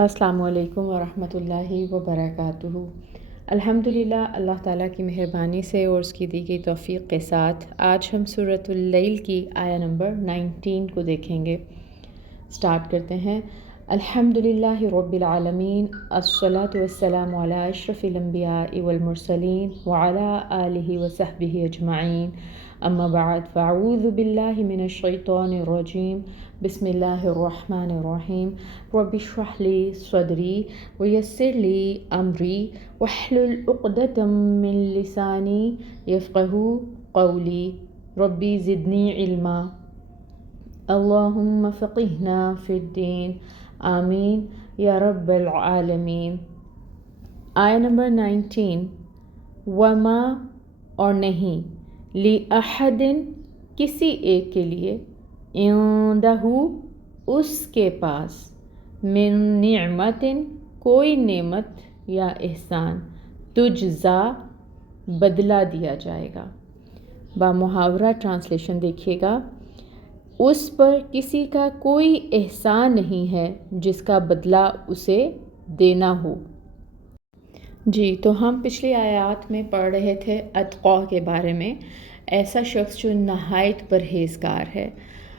السلام علیکم ورحمۃ اللہ وبرکاتہ۔ الحمدللہ، اللہ تعالیٰ کی مہربانی سے اور اس کی دی گئی توفیق کے ساتھ آج ہم سورۃ اللیل کی آیہ نمبر 19 کو دیکھیں گے۔ سٹارٹ کرتے ہیں۔ الحمدللہ رب العالمین، الصلاۃ والسلام علی اشرف الانبیاء والمرسلین وعلی آلہ وصحبہ اجمعین، اما بعد فاعوذ باللہ من الشیطان الرجیم، بسم اللہ الرحمن الرحیم۔ رب اشرح لی صدری ویسر لی امری واحلل عقدۃ من لسانی یفقہوا قولی، ربی زدنی علما، اللہم فقہنا فی الدین، آمین یا رب العالمین۔ آیہ نمبر 19۔ وما اور نہیں، لِأَحَدٍ کسی ایک کے لیے، عندہ اس کے پاس، من نعمت کوئی نعمت یا احسان، تجزا بدلہ دیا جائے گا۔ بامحاورہ ٹرانسلیشن دیکھیے گا۔ اس پر کسی کا کوئی احسان نہیں ہے جس کا بدلہ اسے دینا ہو۔ جی، تو ہم پچھلی آیات میں پڑھ رہے تھے اتقا کے بارے میں، ایسا شخص جو نہایت پرہیزگار ہے۔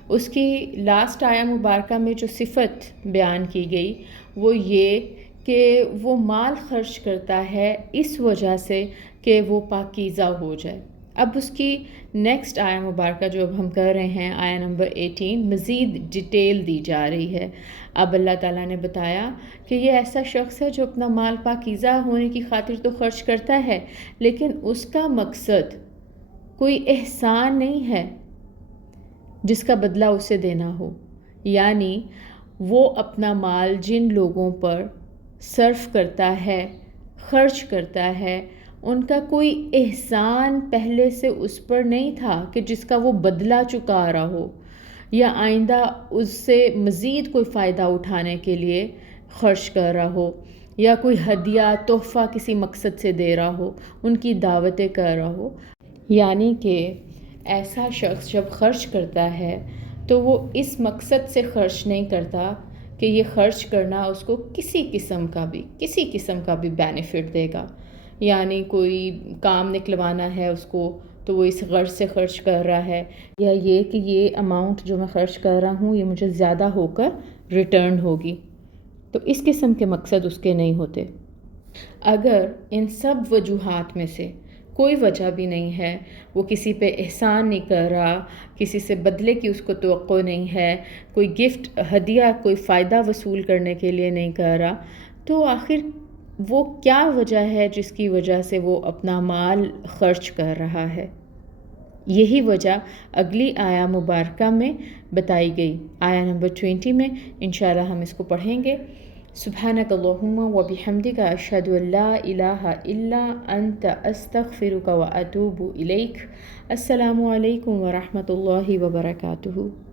اس کی لاسٹ آیہ مبارکہ میں جو صفت بیان کی گئی وہ یہ کہ وہ مال خرچ کرتا ہے اس وجہ سے کہ وہ پاکیزہ ہو جائے۔ اب اس کی نیکسٹ آیہ مبارکہ جو اب ہم کر رہے ہیں، آیہ نمبر 18، مزید ڈیٹیل دی جا رہی ہے۔ اب اللہ تعالیٰ نے بتایا کہ یہ ایسا شخص ہے جو اپنا مال پاکیزہ ہونے کی خاطر تو خرچ کرتا ہے، لیکن اس کا مقصد کوئی احسان نہیں ہے جس کا بدلہ اسے دینا ہو، یعنی وہ اپنا مال جن لوگوں پر صرف کرتا ہے، خرچ کرتا ہے، ان کا کوئی احسان پہلے سے اس پر نہیں تھا کہ جس کا وہ بدلہ چکا رہا ہو، یا آئندہ اس سے مزید کوئی فائدہ اٹھانے کے لیے خرچ کر رہا ہو، یا کوئی ہدیہ تحفہ کسی مقصد سے دے رہا ہو، ان کی دعوتیں کر رہا ہو۔ یعنی کہ ایسا شخص جب خرچ کرتا ہے تو وہ اس مقصد سے خرچ نہیں کرتا کہ یہ خرچ کرنا اس کو کسی قسم کا بھی بینیفٹ دے گا، یعنی کوئی کام نکلوانا ہے اس کو تو وہ اس غرض سے خرچ کر رہا ہے، یا یہ کہ یہ اماؤنٹ جو میں خرچ کر رہا ہوں یہ مجھے زیادہ ہو کر ریٹرن ہوگی، تو اس قسم کے مقصد اس کے نہیں ہوتے۔ اگر ان سب وجوہات میں سے کوئی وجہ بھی نہیں ہے، وہ کسی پہ احسان نہیں کر رہا، کسی سے بدلے کی اس کو توقع نہیں ہے، کوئی گفٹ ہدیہ کوئی فائدہ وصول کرنے کے لیے نہیں کر رہا، تو آخر وہ کیا وجہ ہے جس کی وجہ سے وہ اپنا مال خرچ کر رہا ہے؟ یہی وجہ اگلی آیہ مبارکہ میں بتائی گئی، آیہ نمبر 20 میں انشاءاللہ ہم اس کو پڑھیں گے۔ سبحانک اللہم وبحمدک اشہد ان لا الہ الا انت استغفرک واتوب الیک۔ السلام علیکم ورحمۃ اللہ وبرکاتہ۔